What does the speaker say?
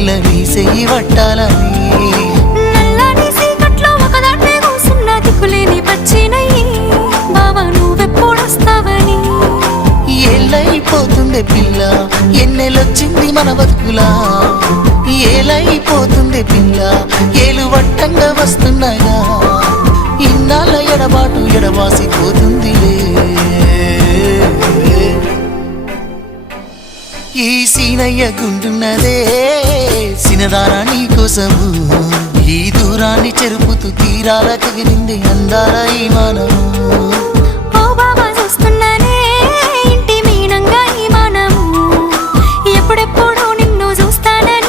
పిల్ల నీ చెయ్యి పట్టాలని నల్లని సీకట్లో ఒకదాన్నే కూసున్న దిక్కులేని పచ్చినయ్యి బావా నువ్వెప్పుడొస్తావని ఏళ్ళైపోతుంది పిల్ల ఎన్నెలొచ్చింది మన బతుకులా ఏలైపోతుంది పిల్ల ఏలు వట్టంగా వస్తున్నాయా ఇన్నాళ్ళ ఎడబాటు ఎడవాసిపోతుందిలే ఈ సీనయ్య గుంటున్నదే సినదారా నీ కోసము ఈ దూరాన్ని చెరుపుతూ తీరాల కగిలింది అందాల ఈ మానవు